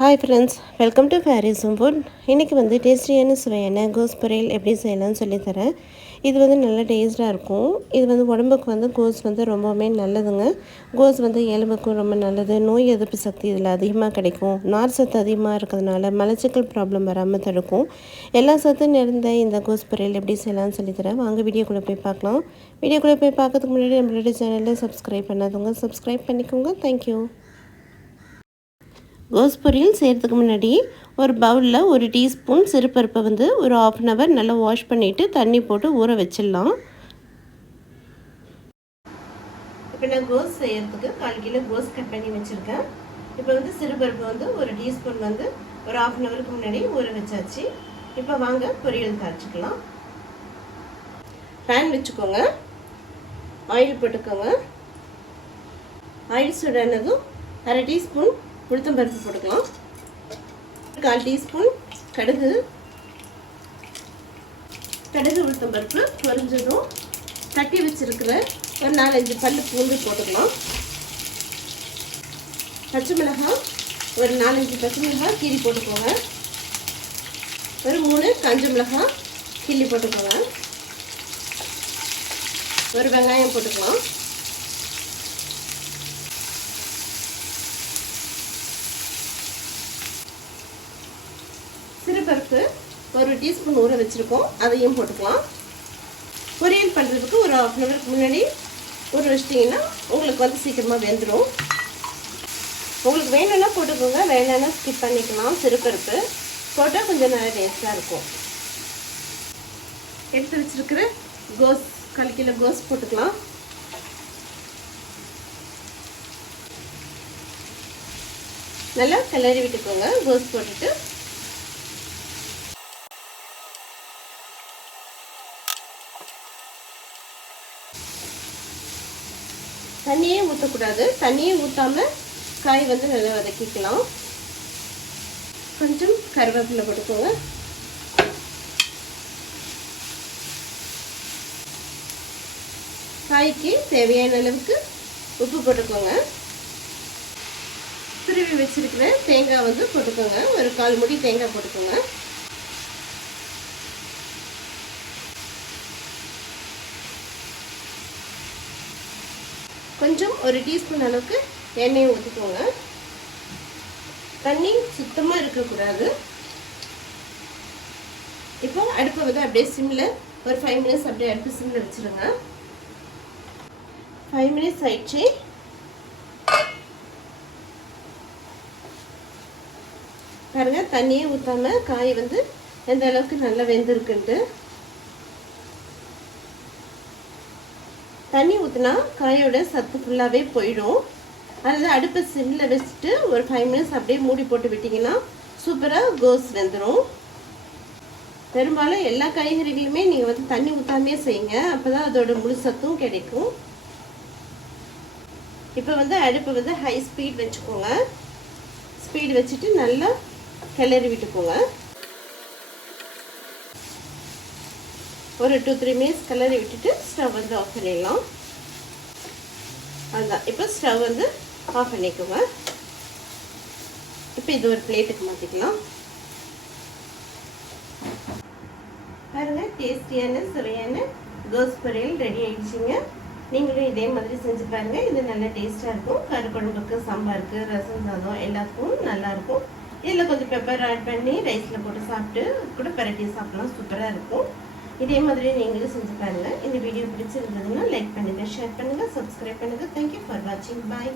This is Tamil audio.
ஹாய் ஃப்ரெண்ட்ஸ், வெல்கம் டு ஃபேரிஸும் ஃபுட். இன்றைக்கி வந்து டேஸ்டியான சுவையான கோஸ் பொரியல் எப்படி செய்யலாம்னு சொல்லித்தரேன். இது வந்து நல்ல டேஸ்ட்டாக இருக்கும். இது வந்து உடம்புக்கு வந்து கோஸ் வந்து ரொம்பவுமே நல்லதுங்க. கோஸ் வந்து எலும்புக்கும் ரொம்ப நல்லது. நோய் எதிர்ப்பு சக்தி இதில் அதிகமாக கிடைக்கும். நார் சத்து அதிகமாக இருக்கிறதுனால மலச்சிக்கல் ப்ராப்ளம் வராமல் தடுக்கும். எல்லா சத்தும் நிறைந்த இந்த கோஸ் பொரியல் எப்படி செய்யலாம்னு சொல்லித்தரேன். வாங்க வீடியோக்குள்ளே போய் பார்க்கலாம். வீடியோக்குள்ளே போய் பார்க்கறதுக்கு முன்னாடி நம்மளோட சேனலில் சப்ஸ்கிரைப் பண்ணாதவங்க சப்ஸ்கிரைப் பண்ணிக்கோங்க. தேங்க்யூ. கோஸ் பொரியல் செய்கிறதுக்கு முன்னாடி ஒரு பவுலில் ஒரு டீஸ்பூன் சிறுபருப்பை வந்து ஒரு 1/2 hour நல்லா வாஷ் பண்ணிவிட்டு தண்ணி போட்டு ஊற வச்சிடலாம். இப்போ நான் கோஸ் செய்கிறதுக்கு 1/4 கிலோ கோஸ் கட் பண்ணி வச்சுருக்கேன். இப்போ வந்து சிறுபருப்பு வந்து ஒரு டீஸ்பூன் வந்து ஒரு 1/2 hourக்கு முன்னாடி ஊற வச்சாச்சு. இப்போ வாங்க பொரியல் தாளிச்சுக்கலாம். பேன் வச்சுக்கோங்க, ஆயில் போட்டுக்கோங்க. ஆயில் சூடானதும் 1/2 டீஸ்பூன் உளுத்தம் பருப்பு போட்டுக்கலாம். 1/4 டீஸ்பூன் கடுகு உளுத்தம் பருப்பு பொரிஞ்சதும் தட்டி வச்சிருக்கிற ஒரு 4-5 பல்லு பூண்டு போட்டுக்கலாம். பச்சை மிளகாய் ஒரு 4-5 பச்சை மிளகாய் கீரி போட்டுக்கோங்க. ஒரு 3 காஞ்ச மிளகாய் கிள்ளி போட்டுக்கோங்க. ஒரு வெங்காயம் போட்டுக்கலாம். சிறுபருப்பு ஒரு டீஸ்பூன் ஊற வச்சுருக்கோம், அதையும் போட்டுக்கலாம். பொரியல் பண்ணுறதுக்கு ஒரு 1/2 hourக்கு முன்னாடி ஊற வச்சிட்டிங்கன்னா உங்களுக்கு வந்து சீக்கிரமாக வெந்துடும். உங்களுக்கு வேணும்னா போட்டுக்கோங்க, வேணும்னா ஸ்கிப் பண்ணிக்கலாம். சிறுபருப்பு போட்டால் கொஞ்சம் நல்லா டேஸ்ட்டாக இருக்கும். எடுத்து வச்சுருக்கிற கோஸ் 1/4 கிலோ கோஸ் போட்டுக்கலாம். நல்லா கிளறி விட்டுக்கோங்க. கோஸ் போட்டுட்டு தண்ணியே ஊற்றக்கூடாது. தண்ணியே ஊற்றாமல் காய் வந்து நல்லா வதக்கிக்கலாம். கொஞ்சம் கருவேப்பிலை போட்டுக்கோங்க. காய்க்கு தேவையான அளவுக்கு உப்பு போட்டுக்கோங்க. துருவி வச்சிருக்கிற தேங்காய் வந்து போட்டுக்கோங்க. ஒரு 1/4 மூடி தேங்காய் போட்டுக்கோங்க. கொஞ்சம் ஒரு டீஸ்பூன் அளவுக்கு எண்ணெயை ஊற்றிக்கோங்க. தண்ணி சுத்தமாக இருக்கக்கூடாது. இப்போ அடுப்பை வந்து அப்படியே சிம்மில் ஒரு 5 minutes அப்படியே அடுப்பு சிம்மில் வச்சுருங்க. 5 minutes ஆயிடுச்சு. பாருங்கள், தண்ணியே ஊற்றாமல் காய் வந்து எந்த அளவுக்கு நல்லா வெந்திருக்குன்ட்டு. தண்ணி ஊற்றினா காயோட சத்து ஃபுல்லாகவே போயிடும். அதில் அடுப்பை சிம்மில் வச்சுட்டு ஒரு 5 minutes அப்படியே மூடி போட்டு விட்டிங்கன்னா சூப்பராக கோஸ் வெந்துடும். பெரும்பாலும் எல்லா காய்கறிகளுமே நீங்கள் வந்து தண்ணி ஊற்றாமே செய்யுங்க, அப்போ தான் அதோட முழு சத்தும் கிடைக்கும். இப்போ வந்து அடுப்பை வந்து ஹை ஸ்பீட் வச்சுக்கோங்க. ஸ்பீட் வச்சுட்டு நல்லா கிளறி விட்டுக்கோங்க. ஒரு 2-3 minutes கிளறி விட்டுட்டு ஸ்டவ் வந்து ஆஃப் பண்ணிடலாம். அதுதான், இப்போ ஸ்டவ் வந்து ஆஃப் பண்ணிக்கோங்க. இப்போ இது ஒரு பிளேட்டுக்கு மாற்றிக்கலாம். பாருங்க, டேஸ்டியான சுவையான கோஸ் பொரியல் ரெடி ஆயிடுச்சுங்க. நீங்களும் இதே மாதிரி செஞ்சு பாருங்கள். இது நல்ல டேஸ்ட்டாக இருக்கும். கருக்குழம்புக்கு, சாம்பாருக்கு, ரசம் சாதம் எல்லாத்துக்கும் நல்லாயிருக்கும். இதில் கொஞ்சம் பெப்பர் ஆட் பண்ணி ரைஸில் போட்டு சாப்பிட்டு கூட பரட்டி சாப்பிட்லாம், சூப்பராக இருக்கும். இதே மாதிரி நீங்களும் செஞ்சு பாருங்கள். இந்த வீடியோ பிடிச்சிருந்ததுன்னா லைக் பண்ணுங்கள், ஷேர் பண்ணுங்கள், சப்ஸ்கிரைப் பண்ணுங்கள். தேங்க்யூ ஃபார் வாட்சிங். பாய்.